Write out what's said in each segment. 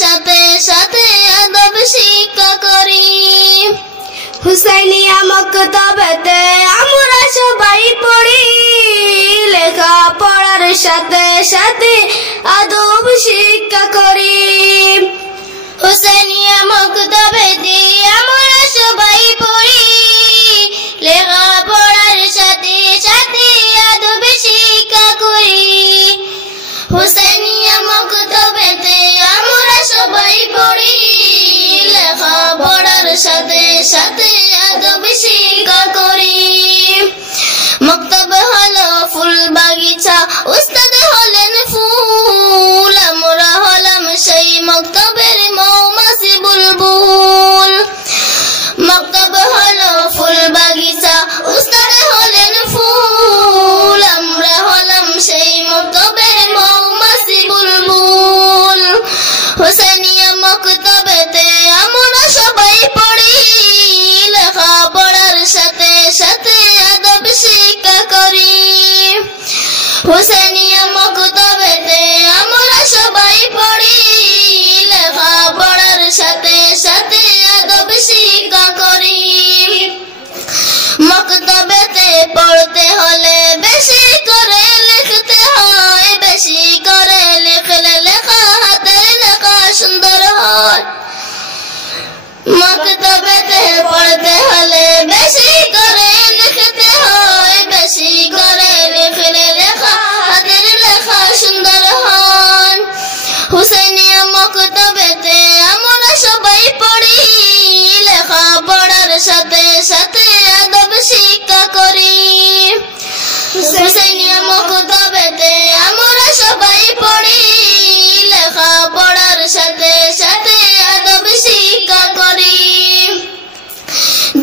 সাথে সাথে আদব শিক্ষা করি। হুসাইনিয়া মক্তবেতে আমরা সবাই পড়ি, লেখা পড়ার সাথে সাথে আদব শিক্ষা করি। হুসাইনিয়া মক্তবেতে আমরা সবাই পড়ি, লেখা পড়ার সাথে সাথে আদব শিক্ষা করি। হুসাইনিয়া মক্তবেতে আমরা সবাই পড়ি, লেখা পড়ার সাথে সাথে আদব শিক্ষা করি। মক্তব হলো ফুল বাগিচা, উস্তাদ হলেন ফুল, আমরা হলাম সেই মক্তবের মৌমাছি বুলবুল। মক্তব হলো ফুল বাগিচা, উস্তাদ হলেন ফুল, আমরা হলাম সেই মক্তবের মৌমাছি বুলবুল। হুসাইনিয়া মক্তবেতে আমরা সবাই পড়ি, লেখা পড়ার সাথে সাথে আদব শিক্ষা করি। হুসাইনিয়া মক্তবেতে আমরা সবাই পড়ি, লেখা পড়ার সাথে সাথে আদব শিক্ষা করি। মক্তবেতে পড়তে হলে বেশি করে লিখতে হয়, বেশি করে লিখলে লেখা হাতের লেখা সুন্দর হয়। মক্তবেতে পড়তে হলে বেশি করে লিখতে হয়, বেশি করে লিখলে লেখা হাতের লেখা সুন্দর হয়। হুসাইনিয়া মক্তবেতে আমরা সবাই পড়ি, লেখা পড়ার সাথে সাথে আদব শিক্ষা করি। হুসাইনিয়া মক্তবেতে আমরা সবাই পড়ি, লেখা পড়ার সাথে সাথে আদব শিক্ষা করি।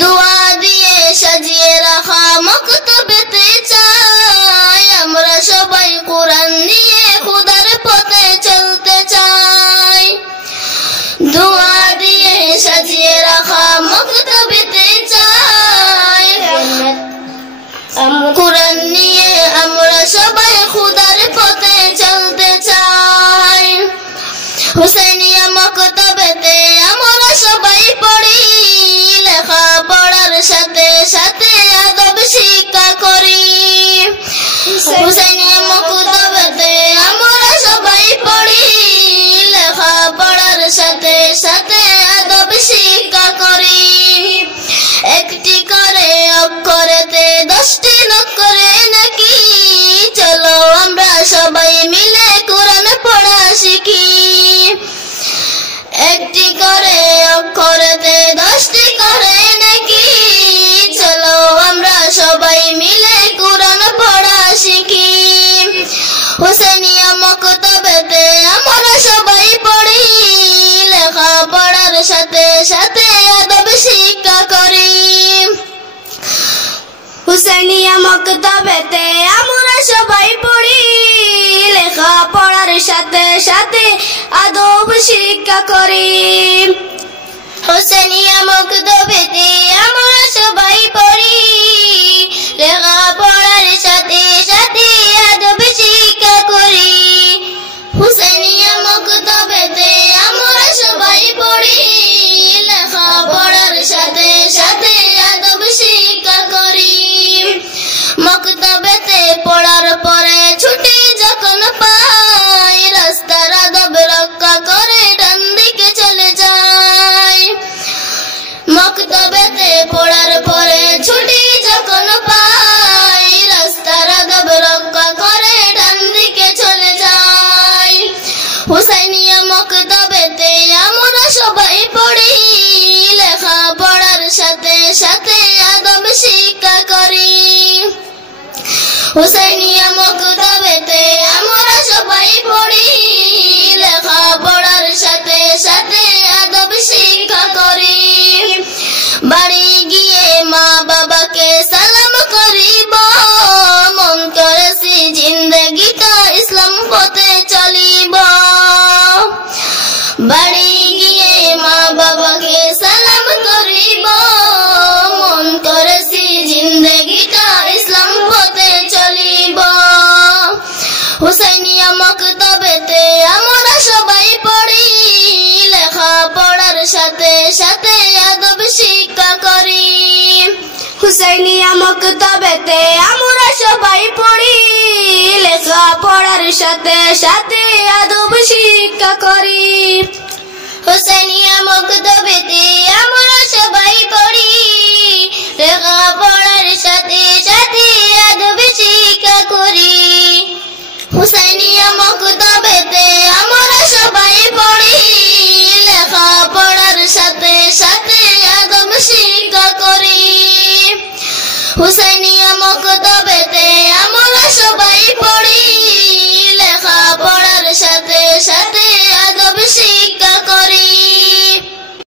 দোয়া দিয়ে সাজিয়ে রাখা মক্তবেতে চাই, আমরা সবাই কোরআন নিয়ে খুদার পথে চলতে চাই। দোয়া দিয়ে সাজিয়ে রাখা মক্তবেতে চাই, কোরআন নিয়ে আমরা সবাই খুদার পথে চলতে চাই। হুসাইনিয়া মক্তবেতে আমরা সবাই পড়ি, লেখা পড়ার সাথে সাথে আদব শিক্ষা করি। হুসাইনিয়া মক্তবেতে আমরা সবাই পড়ি, লেখা পড়ার সাথে সাথে আদব শিক্ষা করি। একটি করে অক্ষরেতে 10টি অক্ষরে নাকি, চলো আমরা সবাই মিলে কোরআন পড়া শিখি। একটি করে অক্ষরেতে 10টি করে নাকি, চলো আমরা সবাই মিলে কোরআন পড়া শিখি। হুসাইনিয়া মক্তবেতে আমরা সবাই পড়ি, লেখা পড়ার সাথে সাথে আদব শিক্ষা করি। হুসাইনিয়া মক্তবেতে আমরা সবাই পড়ি, লেখা পড়ার সাথে সাথে আদব শিক্ষা করি। হুসাইনিয়া মক্তবেতে আমরা সবাই পড়ি, লেখা পড়ার সাথে সাথে আদব শিক্ষা করি। হুসাইনিয়া মক্তবেতে আমরা সবাই পড়ি, লেখা পড়ার সাথে সাথে আদব শিক্ষা করি। মক্তবেতে পড়ার পরে ছুটি যখন পাই, রাস্তার আদব রক্ষা করে ডান দিকে চলে যাই। মক্তবেতে পড়ার পরে ছুটি যখন পাই, রাস্তার আদব রক্ষা করে ডান দিকে চলে যাই। হুসাইনিয়া মক্তবেতে আমরা সবাই পড়ি, লেখা পড়ার সাথে সাথে আদব শিক্ষা করি। হুসাইনিয়া মক্তবেতে আমরা সবাই পড়ি, লেখা পড়ার সাথে সাথে আদব শিক্ষা করি। বাড়ি গিয়ে মা বাবাকে সালাম করিব, মন করেছি জিন্দগিটা ইসলাম পথে চলিব। বাড়ি গিয়ে মা বাবাকে সালাম করিব, মন করেছি জিন্দগিটা ইসলাম পথে চলিব। হুসাইনিয়া মক্তবেতে আমরা সবাই পড়ি, লেখাপড়ার সাথে সাথে আদব শিক্ষা করি। হুসাইনিয়া মক্তবেতে আমরা সবাই পড়ি, লেখাপড়ার সাথে সাথে আদব শিক্ষা করি। হুসাইনিয়া মক্তবেতে আমরা সবাই পড়ি, লেখাপড়ার সাথে সাথে আদব শিক্ষা করি। হুসাইনিয়া মক্তবেতে আমরা সবাই পড়ি, লেখাপড়ার সাথে সাথে আদব শিক্ষা করি। হুসাইনিয়া মক্তবেতে